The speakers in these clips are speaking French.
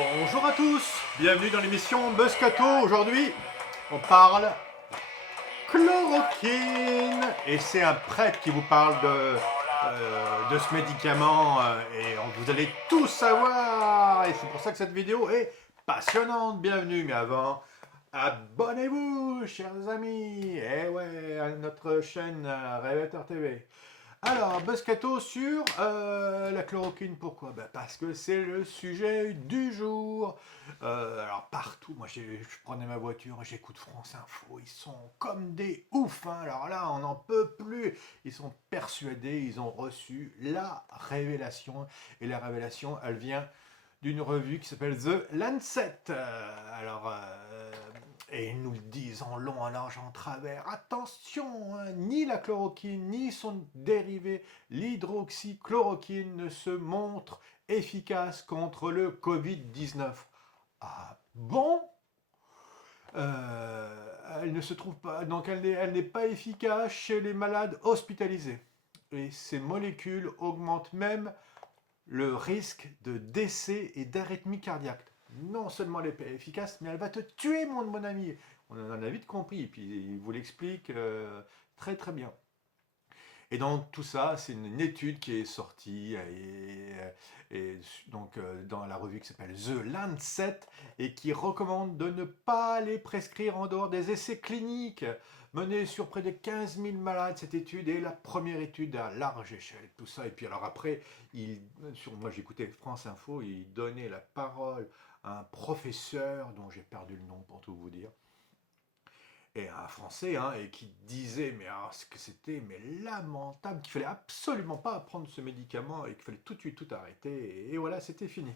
Bonjour à tous, bienvenue dans l'émission Buzz-Cato. Aujourd'hui, on parle chloroquine et c'est un prêtre qui vous parle de ce médicament et vous allez tout savoir et c'est pour ça que cette vidéo est passionnante. Bienvenue, mais avant, abonnez-vous, chers amis, et ouais, à notre chaîne Révélateur TV. Alors, Buzz-Cato sur la chloroquine, pourquoi? Parce que c'est le sujet du jour. Alors, partout, moi je prenais ma voiture, j'écoute France Info, ils sont comme des oufs, hein. Alors là, on n'en peut plus. Ils sont persuadés, ils ont reçu la révélation. Et la révélation, elle vient d'une revue qui s'appelle The Lancet. Et ils nous le disent en long, en large, en travers. Attention, hein, ni la chloroquine, ni son dérivé, l'hydroxychloroquine, ne se montre efficace contre le Covid-19. Ah bon? Elle ne se trouve pas, donc elle n'est pas efficace chez les malades hospitalisés. Et ces molécules augmentent même le risque de décès et d'arythmie cardiaque. Non seulement elle est efficace, mais elle va te tuer, mon ami. On en a vite compris, et puis il vous l'explique très très bien. Et donc tout ça, c'est une étude qui est sortie donc dans la revue qui s'appelle The Lancet et qui recommande de ne pas les prescrire en dehors des essais cliniques menés sur près de 15 000 malades. Cette étude est la première étude à large échelle, tout ça. Et puis alors après, moi j'écoutais France Info, il donnait la parole à un professeur dont j'ai perdu le nom pour tout vous dire et un Français, hein, et qui disait, mais alors, ce que c'était mais lamentable, qu'il fallait absolument pas prendre ce médicament et qu'il fallait tout de suite tout arrêter, et voilà, c'était fini.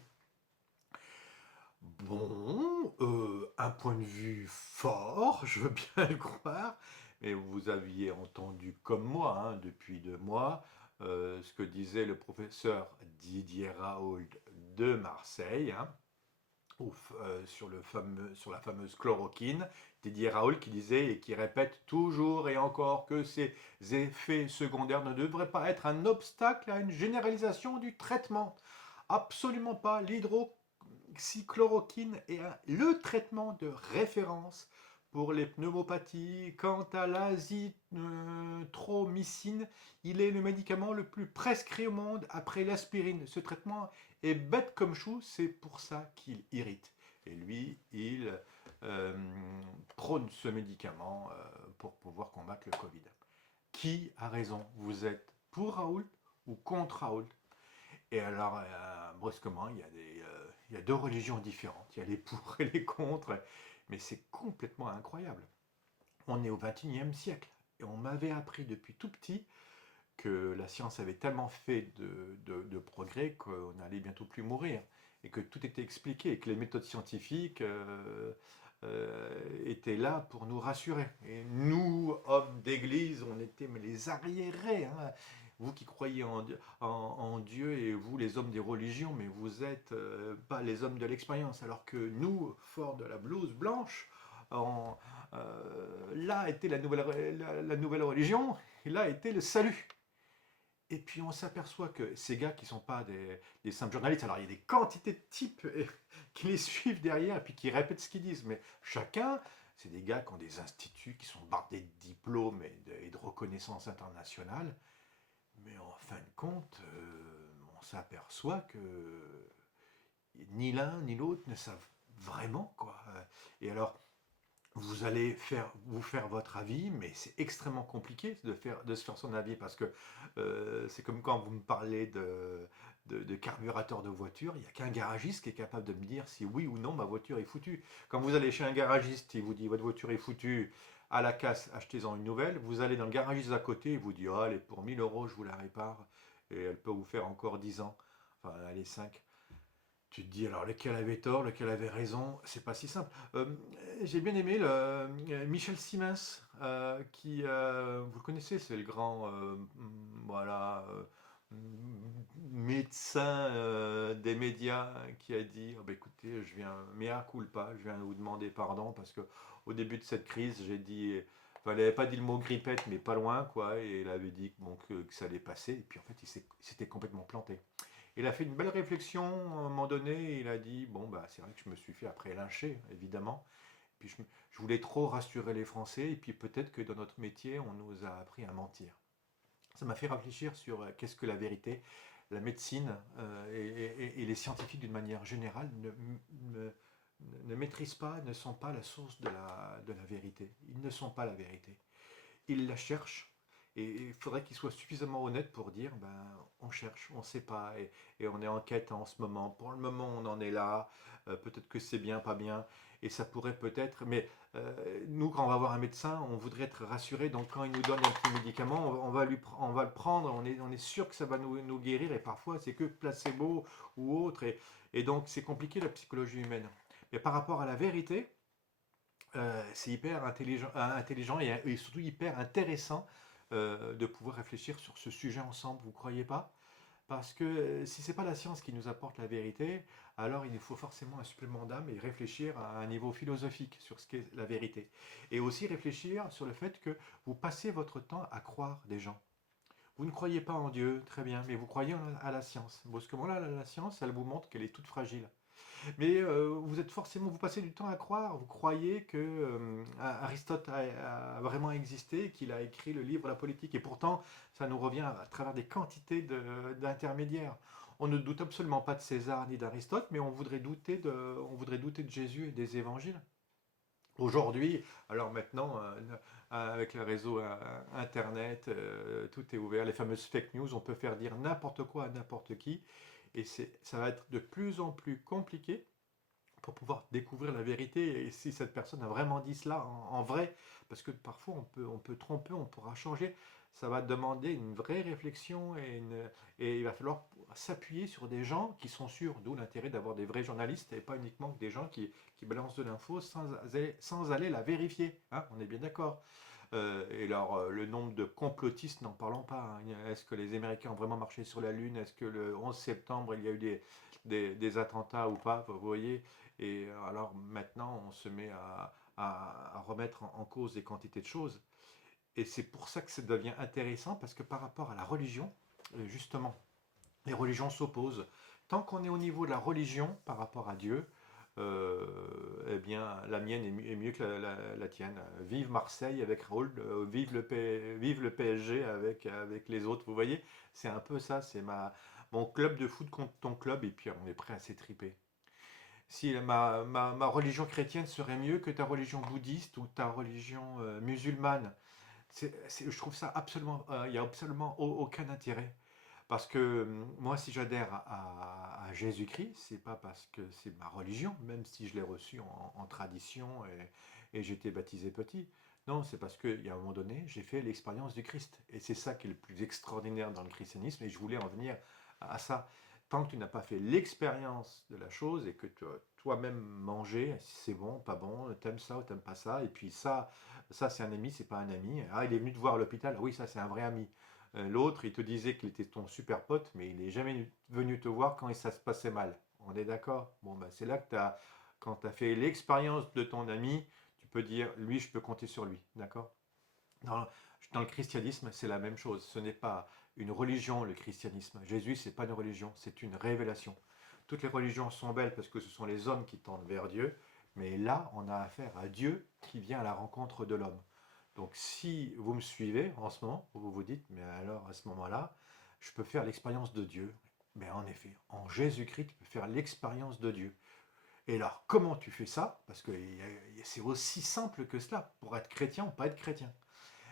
Bon, un point de vue fort, je veux bien le croire, mais vous aviez entendu comme moi, hein, depuis 2 mois, ce que disait le professeur Didier Raoult de Marseille, hein, sur la fameuse chloroquine, Didier Raoult qui disait et qui répète toujours et encore que ces effets secondaires ne devraient pas être un obstacle à une généralisation du traitement. Absolument pas. L'hydroxychloroquine est le traitement de référence pour les pneumopathies. Quant à l'azithromycine, il est le médicament le plus prescrit au monde après l'aspirine. Ce traitement est bête comme chou, c'est pour ça qu'il irrite. Et lui, il euh, prône ce médicament pour pouvoir combattre le Covid. Qui a raison? Vous êtes pour Raoult ou contre Raoult? Et alors, brusquement, il y a deux religions différentes. Il y a les pour et les contre, mais c'est complètement incroyable. On est au XXIe siècle et on m'avait appris depuis tout petit que la science avait tellement fait de progrès qu'on n'allait bientôt plus mourir et que tout était expliqué et que les méthodes scientifiques étaient là pour nous rassurer. Et nous, hommes d'église, on était mais les arriérés, hein. Vous qui croyez en Dieu et vous, les hommes des religions, mais vous n'êtes pas les hommes de l'expérience. Alors que nous, forts de la blouse blanche, là était la nouvelle religion, et là était le salut. Et puis on s'aperçoit que ces gars qui ne sont pas des simples journalistes, alors il y a des quantités de types qui les suivent derrière et puis qui répètent ce qu'ils disent, mais chacun, c'est des gars qui ont des instituts, qui sont bardés de diplômes et de reconnaissance internationale, mais en fin de compte, on s'aperçoit que ni l'un ni l'autre ne savent vraiment quoi. Et alors, vous allez vous faire votre avis, mais c'est extrêmement compliqué de se faire son avis parce que c'est comme quand vous me parlez de carburateur de voiture, il n'y a qu'un garagiste qui est capable de me dire si oui ou non ma voiture est foutue. Quand vous allez chez un garagiste, il vous dit votre voiture est foutue, à la casse, achetez-en une nouvelle. Vous allez dans le garagiste à côté, il vous dit oh, allez, pour 1 000 € je vous la répare et elle peut vous faire encore 10 ans, enfin allez 5. Tu te dis alors lequel avait tort, lequel avait raison, c'est pas si simple. J'ai bien aimé Michel Simens, vous le connaissez, c'est le grand voilà, médecin des médias qui a dit oh, bah, écoutez, je viens, mea culpa, je viens vous demander pardon parce que au début de cette crise, j'ai dit, enfin, il n'avait pas dit le mot grippette, mais pas loin, quoi, et il avait dit bon, que ça allait passer, et puis en fait, il s'était complètement planté. Il a fait une belle réflexion, à un moment donné, il a dit, bon, bah, c'est vrai que je me suis fait après lyncher, évidemment. Puis je voulais trop rassurer les Français, et puis peut-être que dans notre métier, on nous a appris à mentir. Ça m'a fait réfléchir sur qu'est-ce que la vérité. La médecine et les scientifiques d'une manière générale ne, ne maîtrisent pas, ne sont pas la source de la vérité. Ils ne sont pas la vérité. Ils la cherchent. Et il faudrait qu'ils soient suffisamment honnêtes pour dire, ben, on cherche, on ne sait pas, et on est en quête en ce moment. Pour le moment, on en est là. Peut-être que c'est bien, pas bien, et ça pourrait peut-être. Mais nous, quand on va voir un médecin, on voudrait être rassuré. Donc, quand il nous donne un petit médicament, on va le prendre. On est sûr que ça va nous guérir. Et parfois, c'est que placebo ou autre. Et donc, c'est compliqué la psychologie humaine. Mais par rapport à la vérité, c'est hyper intelligent et surtout hyper intéressant de pouvoir réfléchir sur ce sujet ensemble, vous ne croyez pas? Parce que si c'est pas la science qui nous apporte la vérité, alors il nous faut forcément un supplément d'âme et réfléchir à un niveau philosophique sur ce qu'est la vérité. Et aussi réfléchir sur le fait que vous passez votre temps à croire des gens. Vous ne croyez pas en Dieu, très bien, mais vous croyez à la science. Bon, ce que moment-là, la science, elle vous montre qu'elle est toute fragile. Mais vous êtes forcément, vous passez du temps à croire, vous croyez que Aristote a vraiment existé, qu'il a écrit le livre La politique, et pourtant ça nous revient à travers des quantités d'intermédiaires. On ne doute absolument pas de César ni d'Aristote, mais on voudrait douter de Jésus et des évangiles. Aujourd'hui, alors maintenant, avec le réseau Internet, tout est ouvert, les fameuses fake news, on peut faire dire n'importe quoi à n'importe qui, et ça va être de plus en plus compliqué pour pouvoir découvrir la vérité et si cette personne a vraiment dit cela en vrai, parce que parfois on peut tromper, on pourra changer. Ça va demander une vraie réflexion et il va falloir s'appuyer sur des gens qui sont sûrs, d'où l'intérêt d'avoir des vrais journalistes et pas uniquement des gens qui balancent de l'info sans aller la vérifier. Hein, on est bien d'accord. Et alors, le nombre de complotistes, n'en parlons pas. Hein. Est-ce que les Américains ont vraiment marché sur la Lune? Est-ce que le 11 septembre, il y a eu des attentats ou pas? Vous voyez. Et alors maintenant, on se met à remettre en cause des quantités de choses. Et c'est pour ça que ça devient intéressant, parce que par rapport à la religion, justement, les religions s'opposent. Tant qu'on est au niveau de la religion par rapport à Dieu, eh bien, la mienne est mieux que la tienne. Vive Marseille avec Raoul, vive le PSG avec les autres. Vous voyez, c'est un peu ça. C'est mon club de foot contre ton club, et puis on est prêt à s'étriper. Si ma religion chrétienne serait mieux que ta religion bouddhiste ou ta religion musulmane, je trouve ça absolument, il n'y a absolument aucun intérêt. Parce que moi, si j'adhère à Jésus-Christ, c'est pas parce que c'est ma religion, même si je l'ai reçue en tradition et j'ai été baptisé petit. Non, c'est parce qu'il y a un moment donné, j'ai fait l'expérience du Christ. Et c'est ça qui est le plus extraordinaire dans le christianisme, et je voulais en venir à ça. Tant que tu n'as pas fait l'expérience de la chose et que tu as toi-même mangé, si c'est bon, pas bon, t'aimes ça ou t'aimes pas ça, et puis ça c'est un ami, c'est pas un ami. Ah, il est venu te voir à l'hôpital, ah oui, ça c'est un vrai ami. L'autre, il te disait qu'il était ton super pote, mais il n'est jamais venu te voir quand ça se passait mal. On est d'accord? Bon, ben, c'est là que quand tu as fait l'expérience de ton ami, tu peux dire, lui, je peux compter sur lui. D'accord? Dans, dans le christianisme, c'est la même chose. Ce n'est pas une religion, le christianisme. Jésus, c'est pas une religion, c'est une révélation. Toutes les religions sont belles parce que ce sont les hommes qui tendent vers Dieu, mais là, on a affaire à Dieu qui vient à la rencontre de l'homme. Donc si vous me suivez en ce moment, vous vous dites, mais alors à ce moment-là, je peux faire l'expérience de Dieu. Mais en effet, en Jésus-Christ, tu peux faire l'expérience de Dieu. Et alors, comment tu fais ça? Parce que c'est aussi simple que cela, pour être chrétien ou pas être chrétien.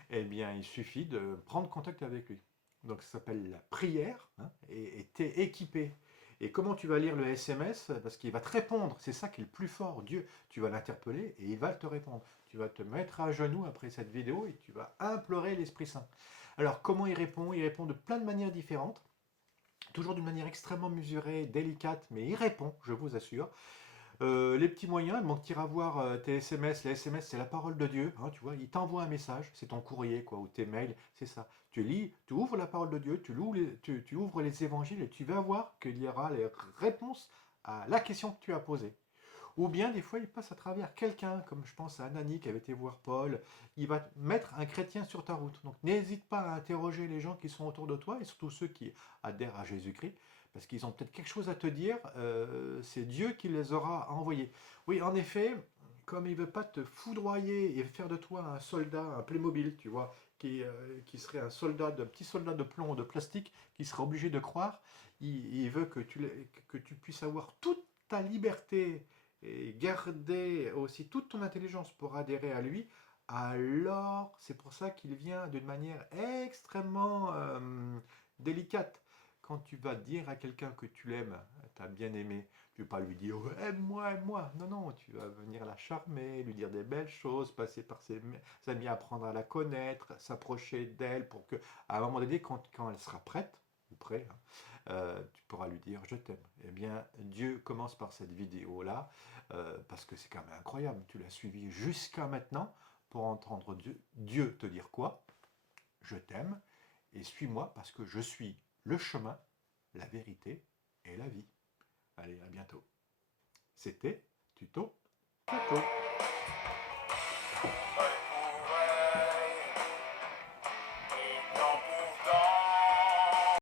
Eh bien, il suffit de prendre contact avec lui. Donc ça s'appelle la prière, hein, et tu es équipé. Et comment tu vas lire le SMS? Parce qu'il va te répondre, c'est ça qui est le plus fort. Dieu, tu vas l'interpeller et il va te répondre. Tu vas te mettre à genoux après cette vidéo et tu vas implorer l'Esprit Saint. Alors comment il répond? Il répond de plein de manières différentes, toujours d'une manière extrêmement mesurée, délicate, mais il répond, je vous assure. Les petits moyens, il manque à voir tes SMS. Les SMS, c'est la parole de Dieu. Hein, tu vois, il t'envoie un message, c'est ton courrier, quoi, ou tes mails, c'est ça. Tu lis, tu ouvres la parole de Dieu, tu ouvres les évangiles et tu vas voir qu'il y aura les réponses à la question que tu as posée. Ou bien des fois il passe à travers quelqu'un, comme je pense à Anani qui avait été voir Paul. Il va mettre un chrétien sur ta route. Donc n'hésite pas à interroger les gens qui sont autour de toi, et surtout ceux qui adhèrent à Jésus-Christ, parce qu'ils ont peut-être quelque chose à te dire. C'est Dieu qui les aura envoyés. Oui, en effet, comme il veut pas te foudroyer et faire de toi un soldat, un Playmobil, tu vois, qui serait un soldat, de petit soldat de plomb ou de plastique, qui serait obligé de croire, il veut que tu puisses avoir toute ta liberté et garder aussi toute ton intelligence pour adhérer à lui. Alors c'est pour ça qu'il vient d'une manière extrêmement délicate. Quand tu vas dire à quelqu'un que tu l'aimes, ta bien-aimé, tu ne vas pas lui dire oh, aime-moi, aime-moi. Non, non, tu vas venir la charmer, lui dire des belles choses, passer par ses amis, apprendre à la connaître, s'approcher d'elle pour que, à un moment donné, quand elle sera prête, ou prêt, hein, tu pourras lui dire je t'aime. Eh bien, Dieu commence par cette vidéo-là, parce que c'est quand même incroyable. Tu l'as suivi jusqu'à maintenant pour entendre Dieu te dire quoi? Je t'aime et suis-moi parce que je suis le chemin, la vérité et la vie. Allez, à bientôt. C'était Tuto Tato.